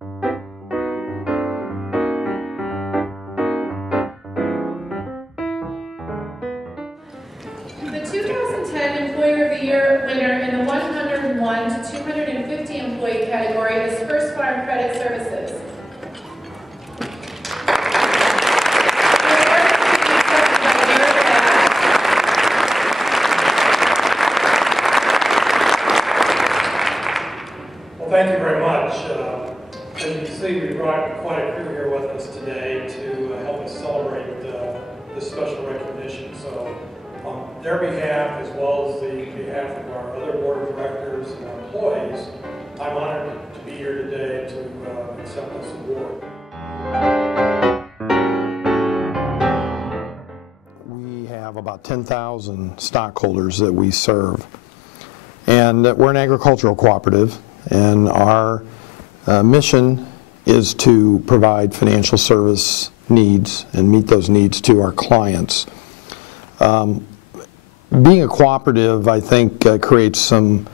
The 2010 Employer of the Year winner in the 101 to 250 employee category is First Farm Credit Services. Well, thank you very much. As you can see, we brought quite a crew here with us today to help us celebrate this special recognition. So on their behalf, as well as the behalf of our other board of directors and our employees, I'm honored to be here today to accept this award. We have about 10,000 stockholders that we serve. And we're an agricultural cooperative, and our mission is to provide financial service needs and meet those needs to our clients. Being a cooperative, I think, creates some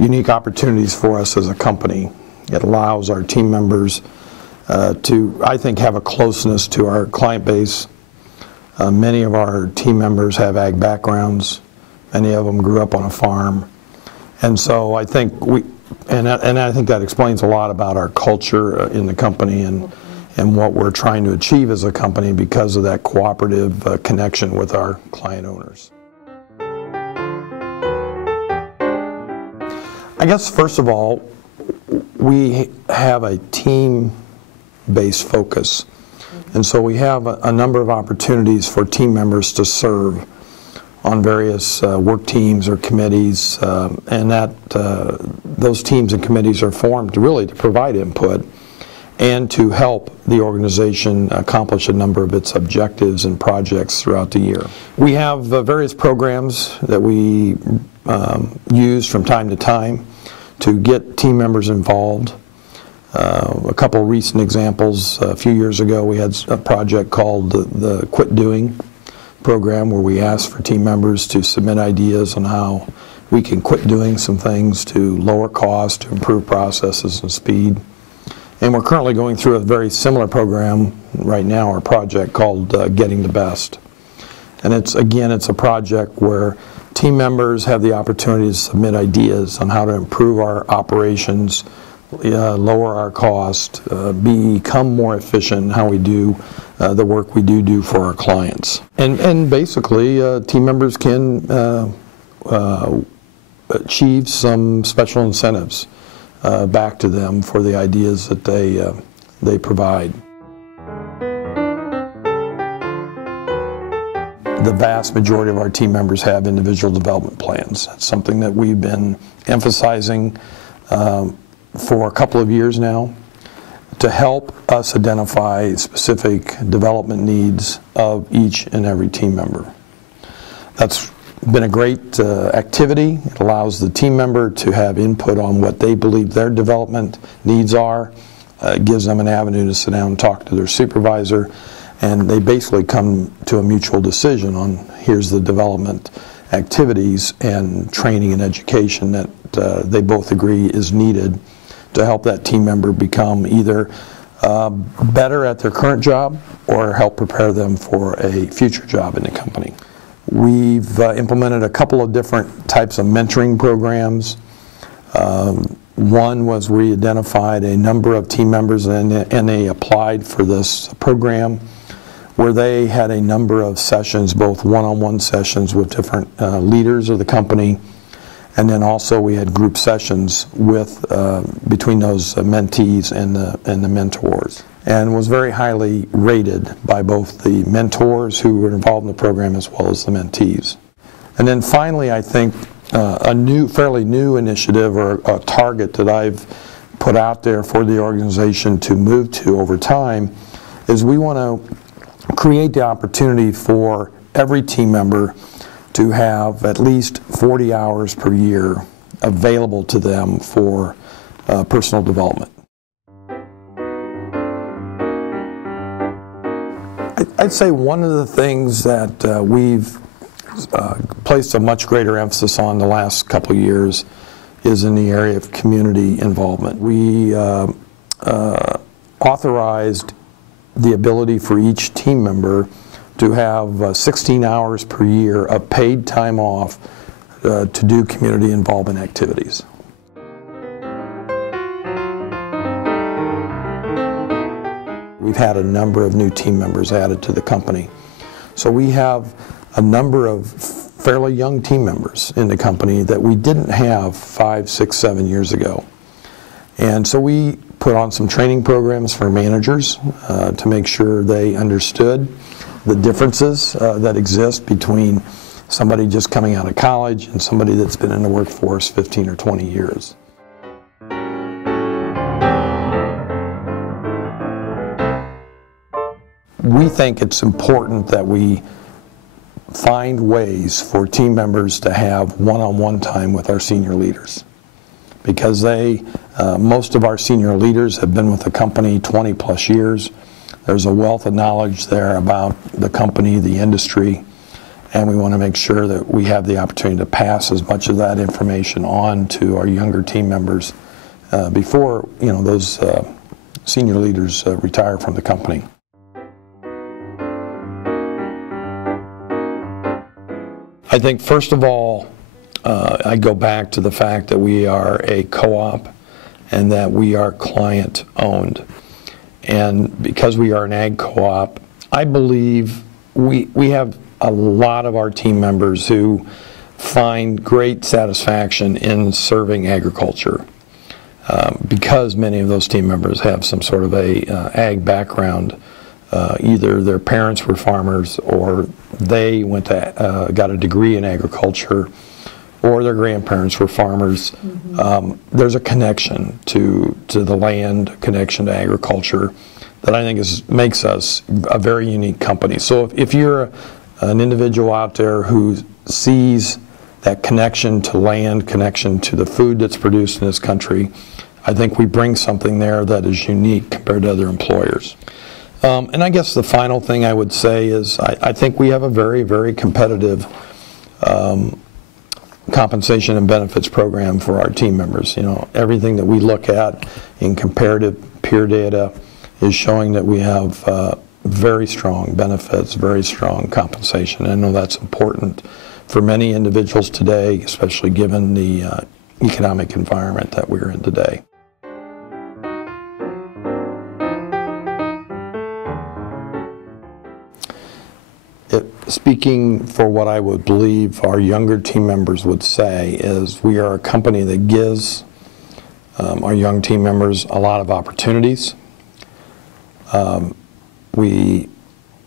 unique opportunities for us as a company. It allows our team members to, I think, have a closeness to our client base. Many of our team members have ag backgrounds. Many of them grew up on a farm. And so I think I think that explains a lot about our culture in the company and what we're trying to achieve as a company because of that cooperative connection with our client owners. I guess first of all, we have a team-based focus. And so we have a number of opportunities for team members to serve on various work teams or committees, and those teams and committees are formed to provide input and to help the organization accomplish a number of its objectives and projects throughout the year. We have various programs that we use from time to time to get team members involved. A couple recent examples, a few years ago we had a project called the Quit Doing program, where we asked for team members to submit ideas on how we can quit doing some things to lower costs, to improve processes and speed. And we're currently going through a very similar program right now, our project called Getting the Best. And it's a project where team members have the opportunity to submit ideas on how to improve our operations, lower our cost, become more efficient in how we do the work we do for our clients. And basically, team members can achieve some special incentives back to them for the ideas that they provide. The vast majority of our team members have individual development plans. It's something that we've been emphasizing for a couple of years now to help us identify specific development needs of each and every team member. That's been a great activity. It allows the team member to have input on what they believe their development needs are. It gives them an avenue to sit down and talk to their supervisor, and they basically come to a mutual decision on here's the development activities and training and education that they both agree is needed to help that team member become either better at their current job or help prepare them for a future job in the company. We've implemented a couple of different types of mentoring programs. One was we identified a number of team members and they applied for this program where they had a number of sessions, both one-on-one sessions with different leaders of the company, and then also we had group sessions with between those mentees and the mentors, and was very highly rated by both the mentors who were involved in the program as well as the mentees. And then finally, I think a fairly new initiative or a target that I've put out there for the organization to move to over time is we want to create the opportunity for every team member to have at least 40 hours per year available to them for personal development. I'd say one of the things that we've placed a much greater emphasis on the last couple of years is in the area of community involvement. We authorized the ability for each team member to have 16 hours per year of paid time off to do community involvement activities. We've had a number of new team members added to the company. So we have a number of fairly young team members in the company that we didn't have 5, 6, 7 years ago. And so we put on some training programs for managers to make sure they understood the differences that exist between somebody just coming out of college and somebody that's been in the workforce 15 or 20 years. We think it's important that we find ways for team members to have one-on-one time with our senior leaders, because most of our senior leaders have been with the company 20 plus years. There's a wealth of knowledge there about the company, the industry, and we want to make sure that we have the opportunity to pass as much of that information on to our younger team members before those senior leaders retire from the company. I think first of all, I go back to the fact that we are a co-op and that we are client-owned. And because we are an ag co-op, I believe we have a lot of our team members who find great satisfaction in serving agriculture because many of those team members have some sort of a ag background. Either their parents were farmers, or they went to got a degree in agriculture, or their grandparents were farmers. Mm-hmm. There's a connection to the land, connection to agriculture, that I think makes us a very unique company. So if you're an individual out there who sees that connection to land, connection to the food that's produced in this country, I think we bring something there that is unique compared to other employers. And I guess the final thing I would say is I think we have a very, very competitive compensation and benefits program for our team members. Everything that we look at in comparative peer data is showing that we have very strong benefits, very strong compensation. I know that's important for many individuals today, especially given the economic environment that we're in today. Speaking for what I would believe our younger team members would say is we are a company that gives our young team members a lot of opportunities. We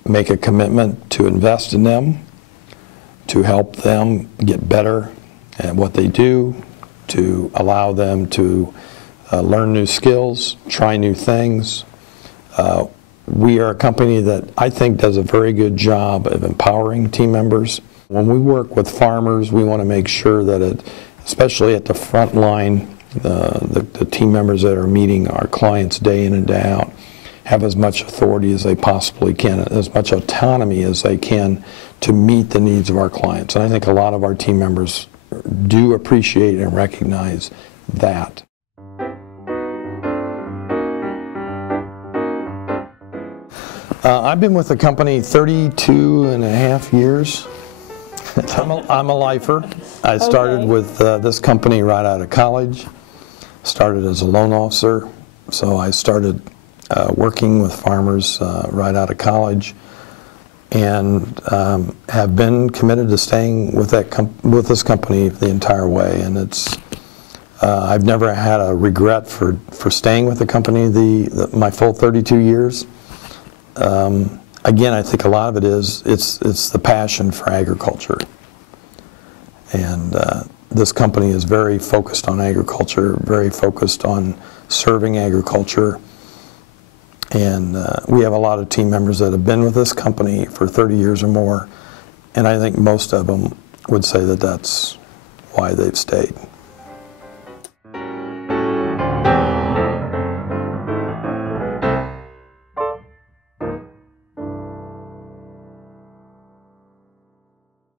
make a commitment to invest in them, to help them get better at what they do, to allow them to learn new skills, try new things. We are a company that I think does a very good job of empowering team members. When we work with farmers, we want to make sure that especially at the front line, the team members that are meeting our clients day in and day out have as much authority as they possibly can, as much autonomy as they can to meet the needs of our clients. And I think a lot of our team members do appreciate and recognize that. I've been with the company 32 and a half years. I'm a lifer. I started with this company right out of college. Started as a loan officer, so I started working with farmers right out of college, and have been committed to staying with this company the entire way. And I've never had a regret for staying with the company my full 32 years. Again, I think a lot of it is it's the passion for agriculture, and this company is very focused on agriculture, very focused on serving agriculture, and we have a lot of team members that have been with this company for 30 years or more, and I think most of them would say that that's why they've stayed.